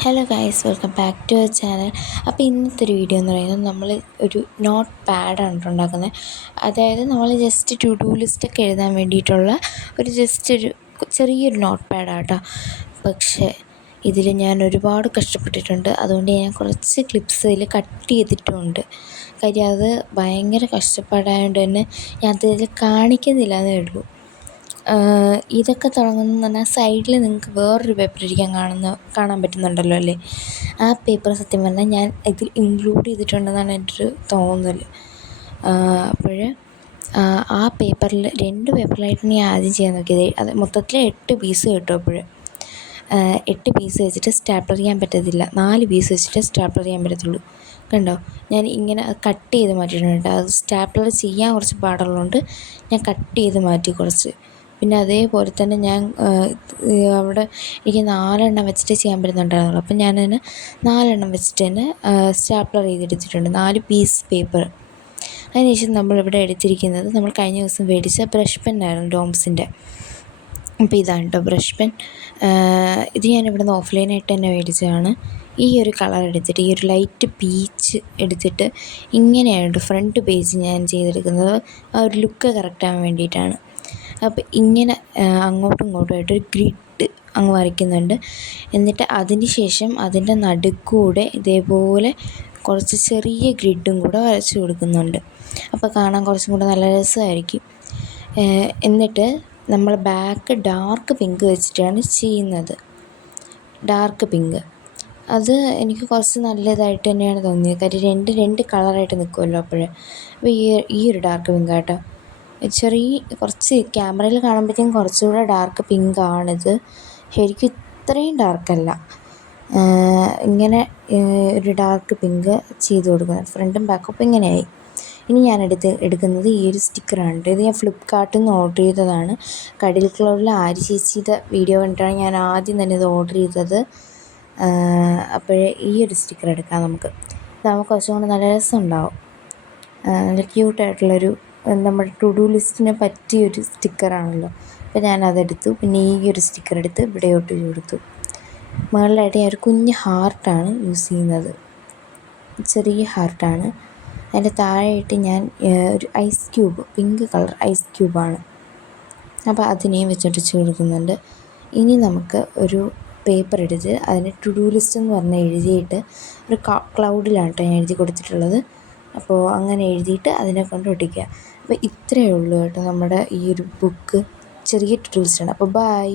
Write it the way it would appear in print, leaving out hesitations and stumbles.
Hello guys, welcome back to our channel. അപ്പോൾ ഇന്നത്തെ ഒരു വീഡിയോ എന്ന് പറയുന്നത് നമ്മൾ ഒരു നോട്ട് പാഡാണ് ഉണ്ടാക്കുന്നത്. അതായത് നമ്മൾ ജസ്റ്റ് ടു ഡു ലിസ്റ്റൊക്കെ എഴുതാൻ വേണ്ടിയിട്ടുള്ള ഒരു ചെറിയൊരു നോട്ട് പാഡാട്ടോ. പക്ഷേ ഇതിൽ ഞാൻ ഒരുപാട് കഷ്ടപ്പെട്ടിട്ടുണ്ട്. അതുകൊണ്ട് ഞാൻ കുറച്ച് ക്ലിപ്സ് ഇതിൽ കട്ട് ചെയ്തിട്ടുമുണ്ട്. കാര്യം അത് ഭയങ്കര കഷ്ടപ്പാടായതുകൊണ്ട് തന്നെ ഞാൻ അതിൽ കാണിക്കുന്നില്ല എന്നേ ഉള്ളൂ. ഇതൊക്കെ തുടങ്ങുന്നതെന്ന് പറഞ്ഞാൽ സൈഡിൽ നിങ്ങൾക്ക് വേറൊരു പേപ്പർ ഇരിക്കാൻ കാണാൻ പറ്റുന്നുണ്ടല്ലോ അല്ലേ? ആ പേപ്പർ സത്യം പറഞ്ഞാൽ ഞാൻ ഇതിൽ ഇൻക്ലൂഡ് ചെയ്തിട്ടുണ്ടെന്നാണ് എൻ്റെ ഒരു തോന്നൽ. അപ്പോൾ ആ പേപ്പറിൽ 2 പേപ്പറിലായിട്ടാണ് ഞാൻ ആദ്യം ചെയ്യാൻ നോക്കിയത്. അത് മൊത്തത്തിൽ 8 പീസ് കിട്ടും. അപ്പോൾ 8 പീസ് വെച്ചിട്ട് സ്റ്റാപ്ലർ ചെയ്യാൻ പറ്റത്തില്ല. 4 പീസ് വെച്ചിട്ട് സ്റ്റാപ്ലർ ചെയ്യാൻ പറ്റത്തുള്ളൂ. കണ്ടോ, ഞാൻ ഇങ്ങനെ കട്ട് ചെയ്ത് മാറ്റിയിട്ടുണ്ട്. അത് സ്റ്റാപ്ലർ ചെയ്യാൻ കുറച്ച് പാടുള്ളതുകൊണ്ട് ഞാൻ കട്ട് ചെയ്ത് മാറ്റി കുറച്ച്. പിന്നെ അതേപോലെ തന്നെ ഞാൻ അവിടെ എനിക്ക് 4 എണ്ണം വെച്ചിട്ട് ചെയ്യാൻ പറ്റുന്നുണ്ടായിരുന്നുള്ളൂ. അപ്പം ഞാനതിന് 4 എണ്ണം വെച്ചിട്ട് തന്നെ സ്റ്റാപ്ലർ ചെയ്തെടുത്തിട്ടുണ്ട്, 4 പീസ് പേപ്പർ. അതിനുശേഷം നമ്മളിവിടെ എടുത്തിരിക്കുന്നത് നമ്മൾ കഴിഞ്ഞ ദിവസം മേടിച്ച ബ്രഷ് പെന്നായിരുന്നു, ഡോംസിൻ്റെ. അപ്പോൾ ഇതാണ് കേട്ടോ ബ്രഷ് പെൻ. ഇത് ഞാൻ ഇവിടുന്ന് ഓഫ്ലൈനായിട്ട് തന്നെ മേടിച്ചതാണ്. ഈ ഒരു കളർ എടുത്തിട്ട്, ഈ ഒരു ലൈറ്റ് പീച്ച് എടുത്തിട്ട് ഇങ്ങനെയാണ് ഫ്രണ്ട് പേജ് ഞാൻ ചെയ്തെടുക്കുന്നത്. ആ ഒരു ലുക്ക് കറക്റ്റാകാൻ വേണ്ടിയിട്ടാണ്. അപ്പോൾ ഇങ്ങനെ അങ്ങോട്ടും ഇങ്ങോട്ടുമായിട്ടൊരു ഗ്രിഡ് അങ്ങ് വരയ്ക്കുന്നുണ്ട്. എന്നിട്ട് അതിന് ശേഷം അതിൻ്റെ നടുക്കൂടെ ഇതേപോലെ കുറച്ച് ചെറിയ ഗ്രിഡും കൂടെ വരച്ച് കൊടുക്കുന്നുണ്ട്. അപ്പോൾ കാണാൻ കുറച്ചും കൂടെ നല്ല രസമായിരിക്കും. എന്നിട്ട് നമ്മൾ ബാക്ക് ഡാർക്ക് പിങ്ക് വെച്ചിട്ടാണ് ചെയ്യുന്നത്. ഡാർക്ക് പിങ്ക് അത് എനിക്ക് കുറച്ച് നല്ലതായിട്ട് തന്നെയാണ് തോന്നിയത്. കാര്യം രണ്ട് കളറായിട്ട് നിൽക്കുമല്ലോ അപ്പോഴേ. അപ്പോൾ ഈ ഒരു ഡാർക്ക് പിങ്ക് കേട്ടോ, കുറച്ച് ക്യാമറയിൽ കാണുമ്പോഴത്തേക്കും കുറച്ചുകൂടെ ഡാർക്ക് പിങ്കാണിത്. ശരിക്കും ഇത്രയും ഡാർക്കല്ല. ഇങ്ങനെ ഒരു ഡാർക്ക് പിങ്ക് ചെയ്ത് കൊടുക്കുന്നത്. ഫ്രണ്ടും ബാക്കും ഇപ്പോൾ ഇങ്ങനെയായി. ഇനി ഞാൻ എടുക്കുന്നത് ഈ ഒരു സ്റ്റിക്കറാണ്. ഇത് ഞാൻ ഫ്ലിപ്കാർട്ടിൽ നിന്ന് ഓർഡർ ചെയ്തതാണ്. കടൽ ക്ലൗഡിൽ ആര്യ ചേച്ചിയുടെ വീഡിയോ കണ്ടിട്ടാണ് ഞാൻ ആദ്യം തന്നെ ഇത് ഓർഡർ ചെയ്തത്. അപ്പോഴേ ഈ ഒരു സ്റ്റിക്കർ എടുക്കാം നമുക്ക്. ഇതാകുമ്പോൾ കുറച്ചും കൂടെ നല്ല രസമുണ്ടാവും. നല്ല ക്യൂട്ടായിട്ടുള്ളൊരു നമ്മുടെ ടു ഡു ലിസ്റ്റിന് പറ്റിയൊരു സ്റ്റിക്കറാണല്ലോ. അപ്പോൾ ഞാനതെടുത്തു. പിന്നെ ഈ ഒരു സ്റ്റിക്കർ എടുത്ത് ഇവിടെയോട്ട് കൊടുത്തു. മുകളിലായിട്ട് ഞാൻ ഒരു കുഞ്ഞ് ഹാർട്ടാണ് യൂസ് ചെയ്യുന്നത്, ചെറിയ ഹാർട്ടാണ്. അതിൻ്റെ താഴെയായിട്ട് ഞാൻ ഒരു ice cube, pink colour ice ക്യൂബാണ്. അപ്പോൾ അതിനെയും വെച്ചിട്ട് കൊടുക്കുന്നുണ്ട്. ഇനി നമുക്ക് ഒരു പേപ്പർ എടുത്ത് അതിന് ടു ഡു ലിസ്റ്റ് എന്ന് പറഞ്ഞ് എഴുതിയിട്ട് ഒരു ക്ലൗഡിലാണ് കേട്ടോ ഞാൻ എഴുതി കൊടുത്തിട്ടുള്ളത്. അപ്പോൾ അങ്ങനെ എഴുതിയിട്ട് അതിനെ കൊണ്ട് ഒട്ടിക്കുക. അപ്പോൾ ഇത്രയേ ഉള്ളൂ കേട്ടോ നമ്മുടെ ഈ ഒരു ബുക്ക്. ചെറിയ ടു ഡു ലിസ്റ്റാണ്. അപ്പോൾ ബൈ.